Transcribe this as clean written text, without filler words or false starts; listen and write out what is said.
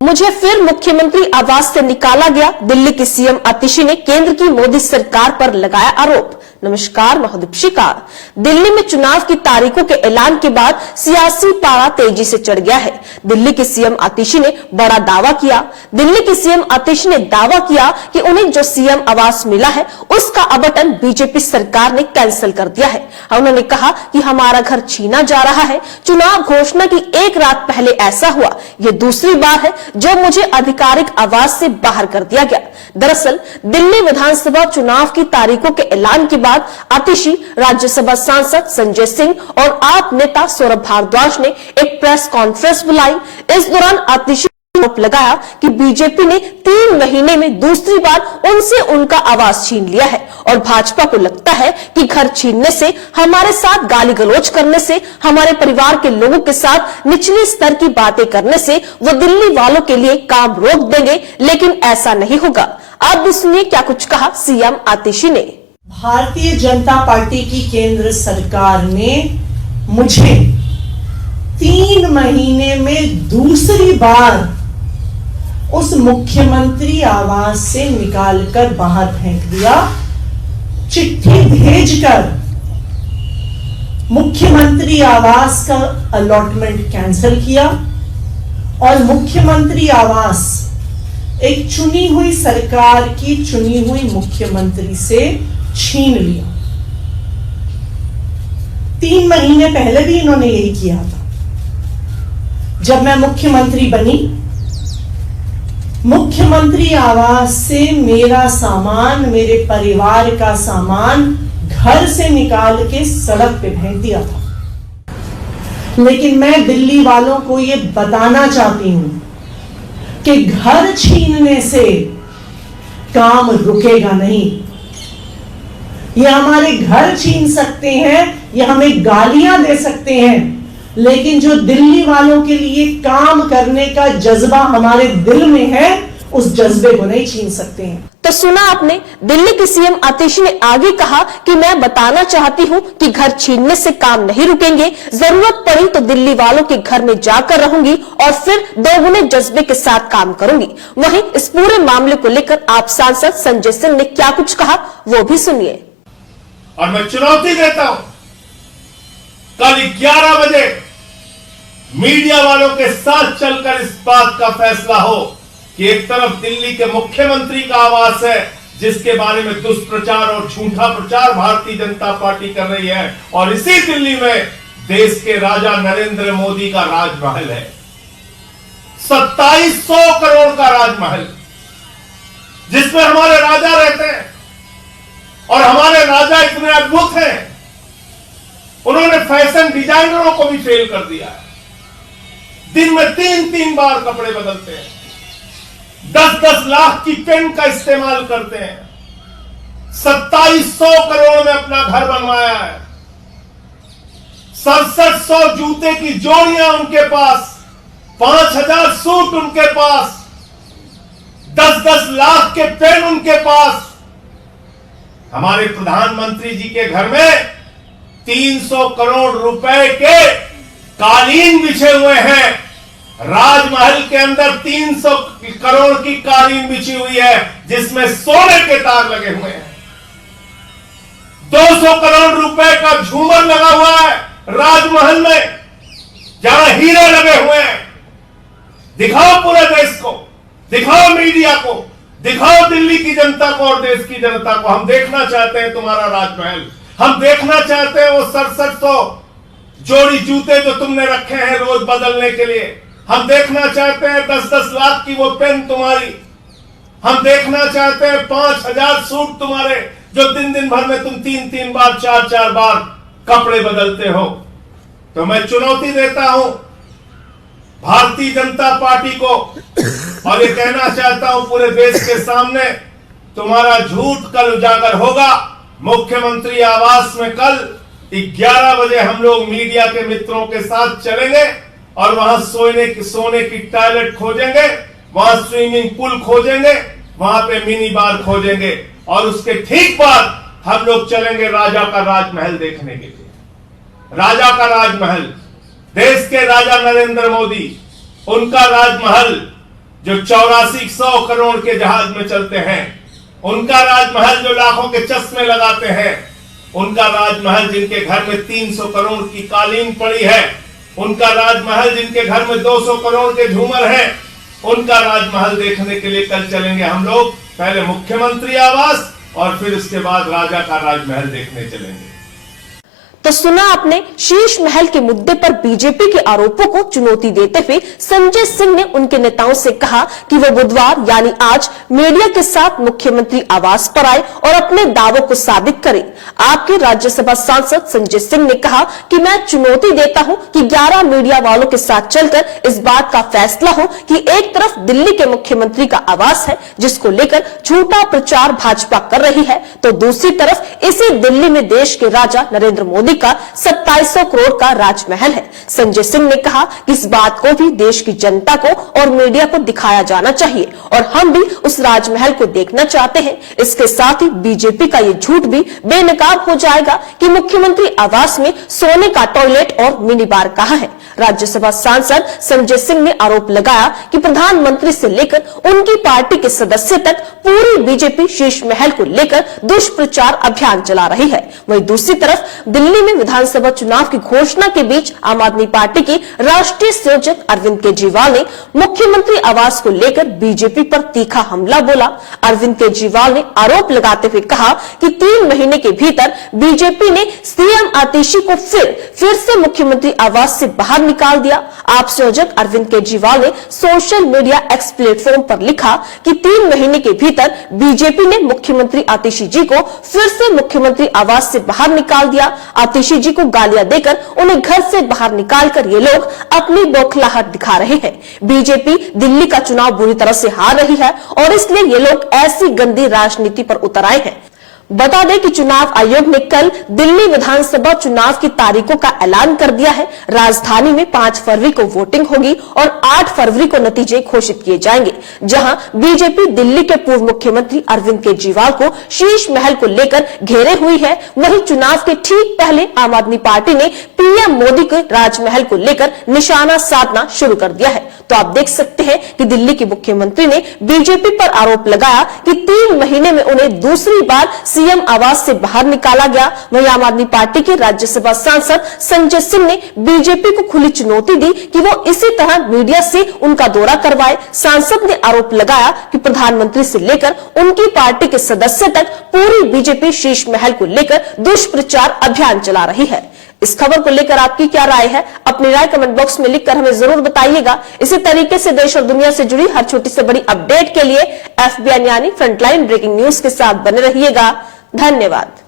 मुझे फिर मुख्यमंत्री आवास से निकाला गया, दिल्ली की सीएम आतिशी ने केंद्र की मोदी सरकार पर लगाया आरोप। नमस्कार, महदीप्शिका। दिल्ली में चुनाव की तारीखों के ऐलान के बाद सियासी पारा तेजी से चढ़ गया है। दिल्ली के सीएम आतिशी ने बड़ा दावा किया। दिल्ली की सीएम आतिशी ने दावा किया कि उन्हें जो सीएम आवास मिला है उसका आवंटन बीजेपी सरकार ने कैंसिल कर दिया है। उन्होंने कहा कि हमारा घर छीना जा रहा है। चुनाव घोषणा की एक रात पहले ऐसा हुआ। यह दूसरी बार है जब मुझे आधिकारिक आवास से बाहर कर दिया गया। दरअसल दिल्ली विधानसभा चुनाव की तारीखों के ऐलान के बाद आतिशी, राज्यसभा सांसद संजय सिंह और आप नेता सौरभ भारद्वाज ने एक प्रेस कॉन्फ्रेंस बुलाई। इस दौरान आतिशी ने आरोप लगाया कि बीजेपी ने 3 महीने में दूसरी बार उनसे उनका आवास छीन लिया है और भाजपा को लगता है कि घर छीनने से, हमारे साथ गाली गलौज करने से, हमारे परिवार के लोगों के साथ निचले स्तर की बातें करने से वो दिल्ली वालों के लिए काम रोक देंगे, लेकिन ऐसा नहीं होगा। आप भी सुनिए क्या कुछ कहा सीएम आतिशी ने। भारतीय जनता पार्टी की केंद्र सरकार ने मुझे 3 महीने में दूसरी बार उस मुख्यमंत्री आवास से निकालकर बाहर फेंक दिया। चिट्ठी भेजकर मुख्यमंत्री आवास का अलॉटमेंट कैंसिल किया और मुख्यमंत्री आवास एक चुनी हुई सरकार की चुनी हुई मुख्यमंत्री से छीन लिया। 3 महीने पहले भी इन्होंने यही किया था। जब मैं मुख्यमंत्री बनी, मुख्यमंत्री आवास से मेरा सामान, मेरे परिवार का सामान घर से निकाल के सड़क पे फेंक दिया था। लेकिन मैं दिल्ली वालों को यह बताना चाहती हूं कि घर छीनने से काम रुकेगा नहीं। ये हमारे घर छीन सकते हैं, ये हमें गालियां दे सकते हैं, लेकिन जो दिल्ली वालों के लिए काम करने का जज्बा हमारे दिल में है, उस जज्बे को नहीं छीन सकते हैं। तो सुना आपने, दिल्ली की सीएम आतिशी ने आगे कहा कि मैं बताना चाहती हूं कि घर छीनने से काम नहीं रुकेंगे, जरूरत पड़ी तो दिल्ली वालों के घर में जाकर रहूंगी और फिर दोगुने जज्बे के साथ काम करूंगी। वहीं इस पूरे मामले को लेकर आप सांसद संजय सिंह ने क्या कुछ कहा, वो भी सुनिए। और मैं चुनौती देता हूं, कल 11 बजे मीडिया वालों के साथ चलकर इस बात का फैसला हो कि एक तरफ दिल्ली के मुख्यमंत्री का आवास है जिसके बारे में दुष्प्रचार और झूठा प्रचार भारतीय जनता पार्टी कर रही है, और इसी दिल्ली में देश के राजा नरेंद्र मोदी का राजमहल है। 2700 करोड़ का राजमहल जिसमें हमारे राजा रहते हैं, और हमारे राजा इतने अद्भुत हैं, उन्होंने फैशन डिजाइनरों को भी फेल कर दिया है। दिन में 3-3 बार कपड़े बदलते हैं, 10-10 लाख की पेन का इस्तेमाल करते हैं, 2700 करोड़ में अपना घर बनवाया है, 6700 जूते की जोड़ियां उनके पास, 5000 सूट उनके पास, 10-10 लाख के पेन उनके पास। हमारे प्रधानमंत्री जी के घर में 300 करोड़ रुपए के कालीन बिछे हुए हैं। राजमहल के अंदर 300 करोड़ की कालीन बिछी हुई है जिसमें सोने के तार लगे हुए हैं। 200 करोड़ रुपए का झूमर लगा हुआ है राजमहल में, जहां हीरे लगे हुए हैं। दिखाओ पूरे देश को, दिखाओ मीडिया को, दिखाओ दिल्ली की जनता को और देश की जनता को। हम देखना चाहते हैं तुम्हारा राजमहल, हम देखना चाहते हैं वो 6700 जोड़ी जूते जो तुमने रखे हैं रोज बदलने के लिए। हम देखना चाहते हैं 10-10 लाख की वो पेन तुम्हारी। हम देखना चाहते हैं 5000 सूट तुम्हारे जो दिन भर में तुम 3-3 बार 4-4 बार कपड़े बदलते हो। तो मैं चुनौती देता हूं भारतीय जनता पार्टी को, और ये कहना चाहता हूं पूरे देश के सामने, तुम्हारा झूठ कल उजागर होगा। मुख्यमंत्री आवास में कल 11 बजे हम लोग मीडिया के मित्रों के साथ चलेंगे और वहां सोने की टॉयलेट खोजेंगे, वहां स्विमिंग पूल खोजेंगे, वहां पे मिनी बार खोजेंगे, और उसके ठीक बाद हम लोग चलेंगे राजा का राजमहल देखने के लिए। राजा का राजमहल, देश के राजा नरेंद्र मोदी, उनका राजमहल जो 8400 करोड़ के जहाज में चलते हैं, उनका राजमहल जो लाखों के चश्मे लगाते हैं, उनका राजमहल जिनके घर में 300 करोड़ की कालीन पड़ी है, उनका राजमहल जिनके घर में 200 करोड़ के झूमर हैं, उनका राजमहल देखने के लिए कल चलेंगे हम लोग। पहले मुख्यमंत्री आवास और फिर उसके बाद राजा का राजमहल देखने चलेंगे। तो सुना आपने, शीश महल के मुद्दे पर बीजेपी के आरोपों को चुनौती देते हुए संजय सिंह ने उनके नेताओं से कहा कि वो बुधवार यानी आज मीडिया के साथ मुख्यमंत्री आवास पर आए और अपने दावों को साबित करें। आपके राज्यसभा सांसद संजय सिंह ने कहा कि मैं चुनौती देता हूं कि 11 मीडिया वालों के साथ चलकर इस बात का फैसला हो कि एक तरफ दिल्ली के मुख्यमंत्री का आवास है जिसको लेकर झूठा प्रचार भाजपा कर रही है, तो दूसरी तरफ इसी दिल्ली में देश के राजा नरेंद्र मोदी का 2700 करोड़ का राजमहल है। संजय सिंह ने कहा कि इस बात को भी देश की जनता को और मीडिया को दिखाया जाना चाहिए और हम भी उस राजमहल को देखना चाहते हैं। इसके साथ ही बीजेपी का ये झूठ भी बेनकाब हो जाएगा कि मुख्यमंत्री आवास में सोने का टॉयलेट और मिनी बार कहां है। राज्यसभा सांसद संजय सिंह ने आरोप लगाया कि प्रधानमंत्री से लेकर उनकी पार्टी के सदस्य तक पूरी बीजेपी शीश महल को लेकर दुष्प्रचार अभियान चला रही है। वहीं दूसरी तरफ दिल्ली में विधानसभा चुनाव की घोषणा के बीच आम आदमी पार्टी के राष्ट्रीय संयोजक अरविंद केजरीवाल ने मुख्यमंत्री आवास को लेकर बीजेपी पर तीखा हमला बोला। अरविंद केजरीवाल ने आरोप लगाते हुए कहा कि 3 महीने के भीतर बीजेपी ने सीएम आतिशी को फिर से मुख्यमंत्री आवास से बाहर निकाल दिया। आप संयोजक अरविंद केजरीवाल ने सोशल मीडिया एक्स प्लेटफॉर्म पर लिखा कि 3 महीने के भीतर बीजेपी ने मुख्यमंत्री आतिशी जी को फिर से मुख्यमंत्री आवास से बाहर निकाल दिया। आतिशी जी को गालियां देकर उन्हें घर से बाहर निकालकर ये लोग अपनी बौखलाहट दिखा रहे हैं। बीजेपी दिल्ली का चुनाव बुरी तरह से हार रही है और इसलिए ये लोग ऐसी गंदी राजनीति पर उतर आए हैं। बता दें कि चुनाव आयोग ने कल दिल्ली विधानसभा चुनाव की तारीखों का ऐलान कर दिया है। राजधानी में 5 फरवरी को वोटिंग होगी और 8 फरवरी को नतीजे घोषित किए जाएंगे। जहां बीजेपी दिल्ली के पूर्व मुख्यमंत्री अरविंद केजरीवाल को शीश महल को लेकर घेरे हुई है, वहीं चुनाव के ठीक पहले आम आदमी पार्टी ने पीएम मोदी के राजमहल को लेकर निशाना साधना शुरू कर दिया है। तो आप देख सकते हैं कि दिल्ली के मुख्यमंत्री ने बीजेपी पर आरोप लगाया कि 3 महीने में उन्हें दूसरी बार सीएम आवास से बाहर निकाला गया। वहीं आम आदमी पार्टी के राज्यसभा सांसद संजय सिंह ने बीजेपी को खुली चुनौती दी कि वो इसी तरह मीडिया से उनका दौरा करवाए। सांसद ने आरोप लगाया कि प्रधानमंत्री से लेकर उनकी पार्टी के सदस्य तक पूरी बीजेपी शीश महल को लेकर दुष्प्रचार अभियान चला रही है। इस खबर को लेकर आपकी क्या राय है? अपनी राय कमेंट बॉक्स में लिखकर हमें जरूर बताइएगा। इसी तरीके से देश और दुनिया से जुड़ी हर छोटी से बड़ी अपडेट के लिए FBN यानी फ्रंटलाइन ब्रेकिंग न्यूज के साथ बने रहिएगा। धन्यवाद।